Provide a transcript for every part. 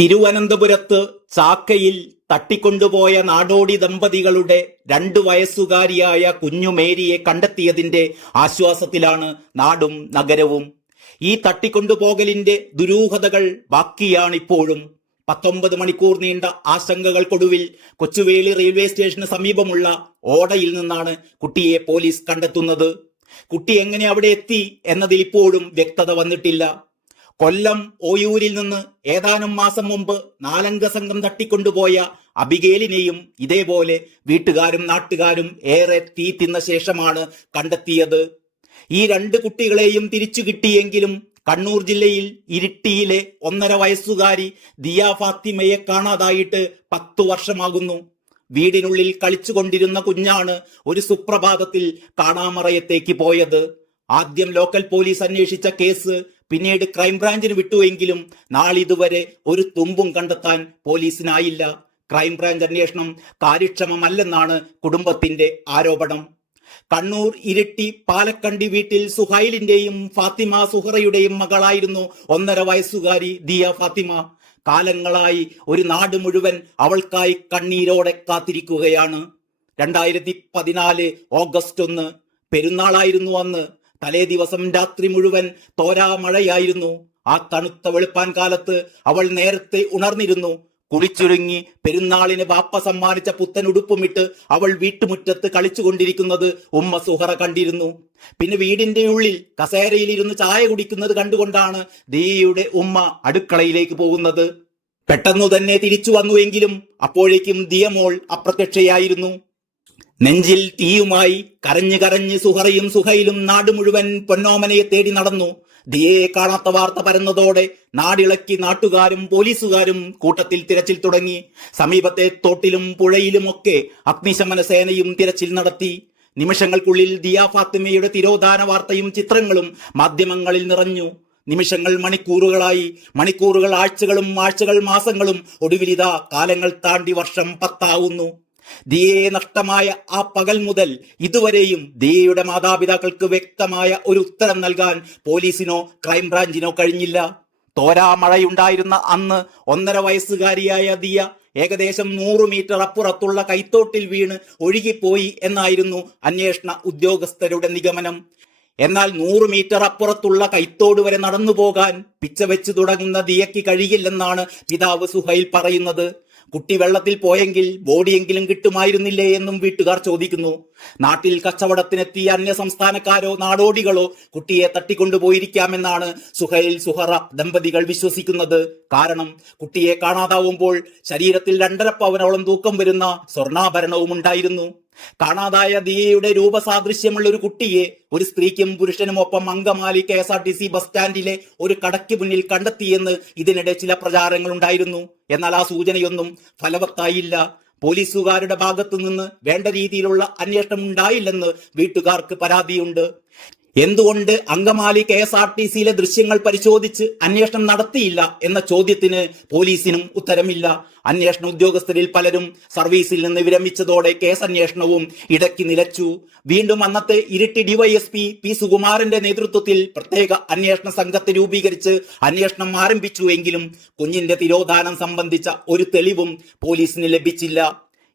തിരുവനന്തപുരത്ത് ചാക്കയിൽ തട്ടിക്കൊണ്ടുപോയ നാടോടി ദമ്പതികളുടെ 2 വയസ്സുകാരിയായ കുഞ്ഞു മേരിയെ കണ്ടെത്തിയതിന്റെ ആശ്വാസത്തിലാണ് നാടും നഗരവും. ഈ തട്ടിക്കൊണ്ടുപോകലിന്റെ ദുരൂഹതകൾ ബാക്കിയാണിപ്പോഴും. 19 മണിക്കൂർ നീണ്ട ആശങ്കകൾക്കൊടുവിൽ കൊച്ചുവേളി റെയിൽവേ സ്റ്റേഷന് സമീപമുള്ള ഓടയിൽ നിന്നാണ് കുട്ടിയെ പോലീസ് കണ്ടെത്തുന്നത്. കുട്ടി എങ്ങനെ അവിടെ എത്തി എന്നതിൽ ഇപ്പോഴും വ്യക്തത വന്നിട്ടില്ല. കൊല്ലം ഓയൂരിൽ നിന്ന് ഏതാനും മാസം മുമ്പ് 4 അംഗ സംഘം തട്ടിക്കൊണ്ടുപോയ അബിഗേലിനെയും ഇതേപോലെ വീട്ടുകാരും നാട്ടുകാരും ഏറെ തീ തിന്ന ശേഷമാണ് കണ്ടെത്തിയത്. ഈ 2 കുട്ടികളെയും തിരിച്ചു കിട്ടിയെങ്കിലും കണ്ണൂർ ജില്ലയിൽ ഇരിട്ടിയിലെ 1.5 വയസ്സുകാരി ദിയ ഫാത്തിമയെ കാണാതായിട്ട് 10 വർഷമാകുന്നു. വീടിനുള്ളിൽ കളിച്ചുകൊണ്ടിരുന്ന കുഞ്ഞാണ് ഒരു സുപ്രഭാതത്തിൽ കാണാമറയത്തേക്ക് പോയത്. ആദ്യം ലോക്കൽ പോലീസ് അന്വേഷിച്ച കേസ് പിന്നീട് ക്രൈംബ്രാഞ്ചിന് വിട്ടുവെങ്കിലും നാളിതുവരെ ഒരു തുമ്പും കണ്ടെത്താൻ പോലീസിനായില്ല. ക്രൈംബ്രാഞ്ച് അന്വേഷണം കാര്യക്ഷമമല്ലെന്നാണ് കുടുംബത്തിന്റെ ആരോപണം. കണ്ണൂർ ഇരിട്ടി പാലക്കണ്ടി വീട്ടിൽ സുഹൈലിന്റെയും ഫാത്തിമ സുഹറയുടെയും മകളായിരുന്നു 1.5 വയസ്സുകാരി ദിയ ഫാത്തിമ. കാലങ്ങളായി ഒരു നാട് മുഴുവൻ അവൾക്കായി കണ്ണീരോടെ കാത്തിരിക്കുകയാണ്. 2014 ഓഗസ്റ്റ് 1 പെരുന്നാളായിരുന്നു അന്ന്. തലേ ദിവസം രാത്രി മുഴുവൻ തോരാ മഴയായിരുന്നു. ആ തണുത്ത വെളുപ്പാൻ കാലത്ത് അവൾ നേരത്തെ ഉണർന്നിരുന്നു. കുളിച്ചൊരുങ്ങി പെരുന്നാളിന് ബാപ്പ സമ്മാനിച്ച പുത്തൻ ഉടുപ്പുമിട്ട് അവൾ വീട്ടുമുറ്റത്ത് കളിച്ചുകൊണ്ടിരിക്കുന്നത് ഉമ്മ സുഹറ കണ്ടിരുന്നു. പിന്നെ വീടിന്റെ ഉള്ളിൽ കസേരയിലിരുന്ന് ചായ കുടിക്കുന്നത് കണ്ടുകൊണ്ടാണ് ദിയയുടെ ഉമ്മ അടുക്കളയിലേക്ക് പോകുന്നത്. പെട്ടെന്നു തന്നെ തിരിച്ചു വന്നുവെങ്കിലും അപ്പോഴേക്കും ദിയമോൾ അപ്രത്യക്ഷയായിരുന്നു. നെഞ്ചിൽ തീയുമായി കരഞ്ഞു കരഞ്ഞ് സുഹറയും സുഹൈലും നാട് മുഴുവൻ പൊന്നോമനയെ തേടി നടന്നു. ദിയയെ കാണാത്ത വാർത്ത പരന്നതോടെ നാടിളക്കി നാട്ടുകാരും പോലീസുകാരും കൂട്ടത്തിൽ തിരച്ചിൽ തുടങ്ങി. സമീപത്തെ തോട്ടിലും പുഴയിലുമൊക്കെ അഗ്നിശമന സേനയും തിരച്ചിൽ നടത്തി. നിമിഷങ്ങൾക്കുള്ളിൽ ദിയ ഫാത്തിമയുടെ തിരോധാന വാർത്തയും ചിത്രങ്ങളും മാധ്യമങ്ങളിൽ നിറഞ്ഞു. നിമിഷങ്ങൾ മണിക്കൂറുകളായി, മണിക്കൂറുകൾ ആഴ്ചകളും, ആഴ്ചകൾ മാസങ്ങളും, ഒടുവിലിതാ കാലങ്ങൾ താണ്ടി വർഷം 10 ആവുന്നു. ദിയയെ നഷ്ടമായ ആ പകൽ മുതൽ ഇതുവരെയും ദിയയുടെ മാതാപിതാക്കൾക്ക് വ്യക്തമായ ഒരു ഉത്തരം നൽകാൻ പോലീസിനോ ക്രൈംബ്രാഞ്ചിനോ കഴിഞ്ഞില്ല. തോരാ മഴയുണ്ടായിരുന്ന അന്ന് 1.5 വയസ്സുകാരിയായ ദിയ ഏകദേശം 100 മീറ്റർ അപ്പുറത്തുള്ള കൈത്തോട്ടിൽ വീണ് ഒഴുകിപ്പോയി എന്നായിരുന്നു അന്വേഷണ ഉദ്യോഗസ്ഥരുടെ നിഗമനം. എന്നാൽ 100 മീറ്റർ അപ്പുറത്തുള്ള കൈത്തോട് വരെ നടന്നു പോകാൻ പിച്ച വെച്ച് തുടങ്ങുന്ന ദിയയ്ക്ക് കഴിയില്ലെന്നാണ് പിതാവ് സുഹൈൽ പറയുന്നത്. കുട്ടി വെള്ളത്തിൽ പോയെങ്കിൽ ബോഡിയെങ്കിലും കിട്ടുമായിരുന്നില്ലേ എന്നും വീട്ടുകാർ ചോദിക്കുന്നു. നാട്ടിൽ കച്ചവടത്തിനെത്തിയ അന്യ സംസ്ഥാനക്കാരോ നാടോടികളോ കുട്ടിയെ തട്ടിക്കൊണ്ടുപോയിരിക്കാമെന്നാണ് സുഹൈൽ സുഹറ ദമ്പതികൾ വിശ്വസിക്കുന്നത്. കാരണം കുട്ടിയെ കാണാതാവുമ്പോൾ ശരീരത്തിൽ 2.5 പവനോളം തൂക്കം വരുന്ന സ്വർണ്ണാഭരണവും ഉണ്ടായിരുന്നു. കാണാതായ ദിയയുടെ രൂപസാദൃശ്യമുള്ള ഒരു കുട്ടിയെ ഒരു സ്ത്രീക്കും പുരുഷനുമൊപ്പം അങ്കമാലി KSRTC ബസ് സ്റ്റാൻഡിലെ ഒരു കടയ്ക്ക് മുന്നിൽ കണ്ടെത്തിയെന്ന് ഇതിനിടെ ചില പ്രചാരങ്ങൾ ഉണ്ടായിരുന്നു. എന്നാൽ ആ സൂചനയൊന്നും ഫലവത്തായില്ല. പോലീസുകാരുടെ ഭാഗത്തു നിന്ന് വേണ്ട രീതിയിലുള്ള അന്വേഷണം ഉണ്ടായില്ലെന്ന് വീട്ടുകാർക്ക് പരാതിയുണ്ട്. എന്തുകൊണ്ട് അങ്കമാലി KSRTCയിലെ ദൃശ്യങ്ങൾ പരിശോധിച്ച് അന്വേഷണം നടത്തിയില്ല എന്ന ചോദ്യത്തിന് പോലീസിനും ഉത്തരമില്ല. അന്വേഷണ ഉദ്യോഗസ്ഥരിൽ പലരും സർവീസിൽ നിന്ന് വിരമിച്ചതോടെ കേസ് അന്വേഷണവും ഇടയ്ക്ക് നിലച്ചു. വീണ്ടും അന്നത്തെ ഇരിട്ടി DYSP P സുകുമാരന്റെ നേതൃത്വത്തിൽ പ്രത്യേക അന്വേഷണ സംഘത്തെ രൂപീകരിച്ച് അന്വേഷണം ആരംഭിച്ചുവെങ്കിലും കുഞ്ഞിന്റെ തിരോധാനം സംബന്ധിച്ച ഒരു തെളിവും പോലീസിന് ലഭിച്ചില്ല.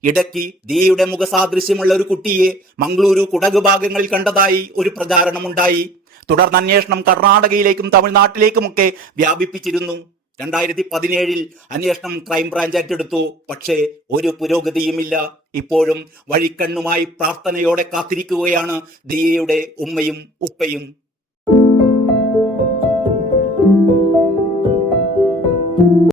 ഇടയ്ക്ക് ദിയയുടെ മുഖസാദൃശ്യമുള്ള ഒരു കുട്ടിയെ മംഗളൂരു കുടക് ഭാഗങ്ങളിൽ കണ്ടതായി ഒരു പ്രചാരണമുണ്ടായി. തുടർന്ന് അന്വേഷണം കർണാടകയിലേക്കും തമിഴ്നാട്ടിലേക്കുമൊക്കെ വ്യാപിപ്പിച്ചിരുന്നു. 2017 അന്വേഷണം ക്രൈംബ്രാഞ്ച് ഏറ്റെടുത്തു. പക്ഷേ ഒരു പുരോഗതിയുമില്ല. ഇപ്പോഴും വഴിക്കണ്ണുമായി പ്രാർത്ഥനയോടെ കാത്തിരിക്കുകയാണ് ദിയയുടെ ഉമ്മയും ഉപ്പയും.